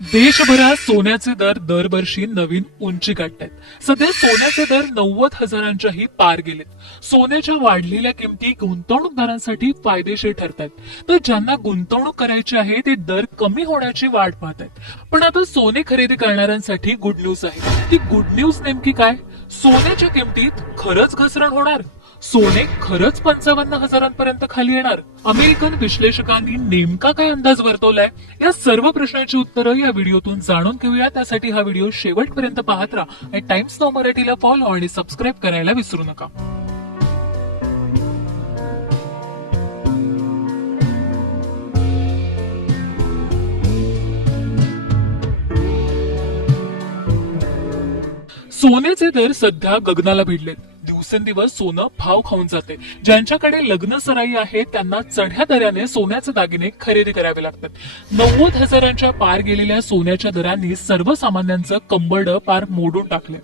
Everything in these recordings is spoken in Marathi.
देशभरात सोन्याचे दर दरवर्षी नवीन उंची गाठतायत। सध्या सोन्याचे दर 90,000च्याही पार गेलेत। सोन्याच्या वाढलेल्या किमती गुंतवणूकदारांसाठी फायदेशीर ठरतायत, तर ज्यांना गुंतवणूक करायची आहे ते दर कमी होण्याची वाट पाहतायत। पण आता सोने खरेदी करणाऱ्यांसाठी गुड न्यूज आहे। ती गुड न्यूज नेमकी काय? सोन्याच्या किमतीत खरंच घसरण होणार? सोने खरंच 55,000पर्यंत खाली येणार? अमेरिकन विश्लेषकांनी नेमका काय अंदाज वर्तवलाय? या सर्व प्रश्नांची उत्तरं या व्हिडिओतून जाणून घेऊया। त्यासाठी हा व्हिडिओ शेवटपर्यंत पाहत राहा आणि टाइम्स नाऊ मराठीला फॉलो आणि सबस्क्राईब करायला विसरू नका। सोन्याचे दर सध्या गगनाला भिडलेत। दिवसेंदिवस सोनं भाव खाऊन जाते। ज्यांच्याकडे लग्न सराई आहे त्यांना चढ्या दराने सोन्याचे दागिने खरेदी करावे लागतात। 90,000च्या पार गेलेल्या सोन्याच्या दरांनी सर्वसामान्यांचं कंबरड पार मोडून टाकले।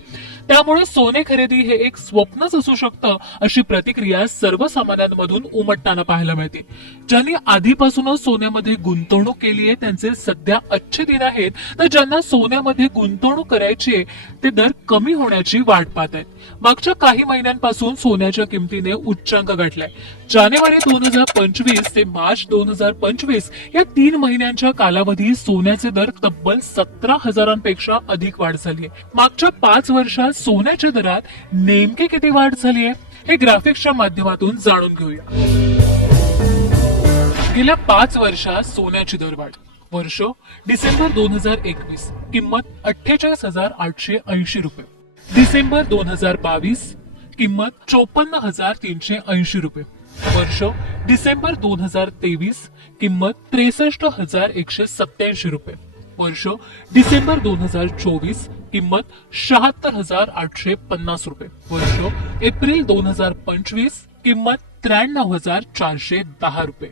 त्यामुळे सोने खरेदी हे एक स्वप्नच असू शकतं, अशी प्रतिक्रिया सर्वसामान्यांमधून उमटताना पाहायला मिळते। ज्यांनी आधीपासूनच सोन्यामध्ये गुंतवणूक केली आहे त्यांचे सध्या अच्छे दिन आहेत, तर ज्यांना सोन्यामध्ये गुंतवणूक करायची आहे ते दर कमी होण्याची वाट पाहत आहेत। मागच्या काही महिन्यांपासून सोन्याच्या किमतीने उच्चांक गाठलाय। जानेवारी 2025 ते मार्च 2025 या 3 महिन्यांच्या कालावधीत सोन्याचे दर तब्बल 17,000पेक्षा अधिक वाढ झाली आहे। मागच्या 5 वर्षात सोन्याच्या दरात नेमकी किती वाढ झाली आहे हे ग्राफिक्सच्या माध्यमातून जाणून घेऊया। गेल्या 5 वर्षात सोन्याची दरवाढ। वर्ष डिसेंबर 2021 किंमत 48,880 रुपये। डिसेंबर 2022 किंमत 54,380 रुपये। वर्ष डिसेंबर 2023 किंमत 63,187 रुपये। वर्ष डिसेंबर 2024 किंमत 76,850 रुपये। वर्ष एप्रिल 2025 किंमत 93,410 रुपये।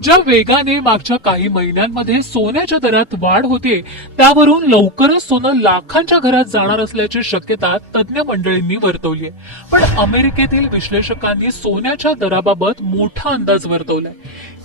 ज्या वेगाने मागच्या काही महिन्यांमध्ये सोन्याच्या दरात वाढ होते त्यावरून लवकरच सोनं लाखांच्या घरात जाणार असल्याची शक्यता तज्ञ मंडळींनी वर्तवली आहे। पण अमेरिकेतील विश्लेषकांनी सोन्याच्या दराबाबत मोठा अंदाज वर्तवलाय।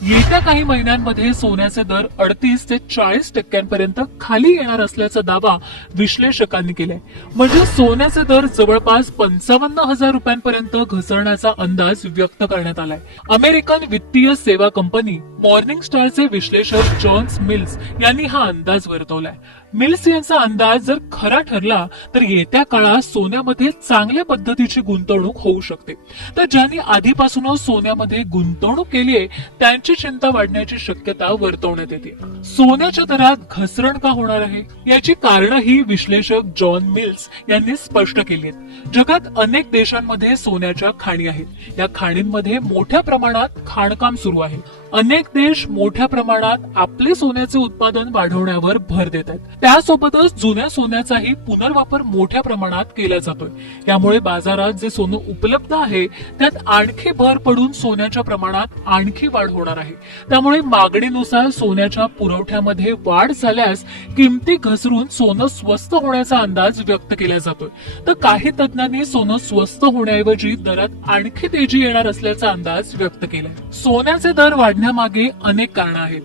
येत्या काही महिन्यांमध्ये सोन्याचे दर 38 ते 40% खाली येणार असल्याचा दावा विश्लेषकांनी केलाय। म्हणजे सोन्याचे दर जवळपास 55,000 रुपयांपर्यंत घसरण्याचा अंदाज व्यक्त करण्यात आलाय। अमेरिकन वित्तीय सेवा कंपनी मॉर्निंग स्टारचे विश्लेषक जॉन मिल्स यांनी हा अंदाज वर्तवलाय। मिल्स यांचा अंदाज जर खरा ठरला तर येत्या काळात सोन्यामध्ये चांगल्या पद्धतीची गुंतवणूक होऊ शकते। तर ज्यांनी आधीपासूनच सोन्यामध्ये गुंतवणूक केली आहे त्यांची चिंता वाढण्याची शक्यता वर्तवण्यात येते। सोन्याच्या दरात घसरण का होणार आहे याची कारणं ही विश्लेषक जॉन मिल्स यांनी स्पष्ट केली आहेत। जगात अनेक देशांमध्ये सोन्याच्या खाणी आहेत। या खाणींमध्ये मोठ्या प्रमाणात खाणकाम सुरू आहे। अनेक देश मोठ्या प्रमाणात आपले सोन्याचे उत्पादन वाढवण्यावर भर देत आहेत। त्यासोबतच जुन्या सोन्याचाही पुनर्वापर मोठ्या प्रमाणात केला जातोय। यामुळे बाजारात जे सोनं उपलब्ध आहे त्यात आणखी भर पडून सोन्याच्या प्रमाणात आणखी वाढ होणार आहे। त्यामुळे मागणीनुसार सोन्याच्या पुरवठ्यामध्ये वाढ झाल्यास किमती घसरून सोनं स्वस्त होण्याचा अंदाज व्यक्त केला जातोय। तर काही तज्ञांनी सोनं स्वस्त होण्याऐवजी दरात आणखी तेजी येणार असल्याचा अंदाज व्यक्त केलाय। सोन्याचे दर वाढण्यामागे अनेक कारणं आहेत।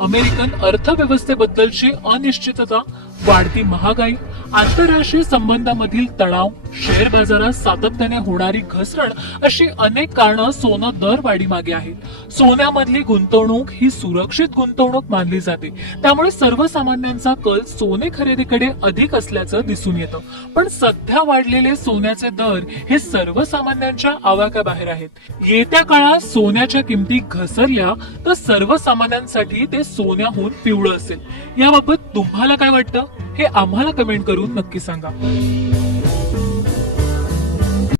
अमेरिकन अर्थव्यवस्थेबद्दलची अनिश्चितता, वाढती महागाई, आंतरराष्ट्रीय संबंधांमधील तणाव, शेअर बाजारात सातत्याने होणारी घसरण अशी अनेक कारणं सोनं दर वाढीमागे आहेत। सोन्यामधली गुंतवणूक ही सुरक्षित गुंतवणूक मानली जाते, त्यामुळे सर्वसामान्यांचा कल सोने खरेदीकडे अधिक असल्याचं दिसून येतं। पण सध्या वाढलेले सोन्याचे दर हे सर्वसामान्यांच्या आवाक्याबाहेर आहेत। येत्या काळात सोन्याच्या किमती घसरल्या तर सर्वसामान्यांसाठी ते सोन्याहून पिवळं असेल। याबाबत तुम्हाला काय वाटतं हे आम्हाला कमेंट करून नक्की सांगा।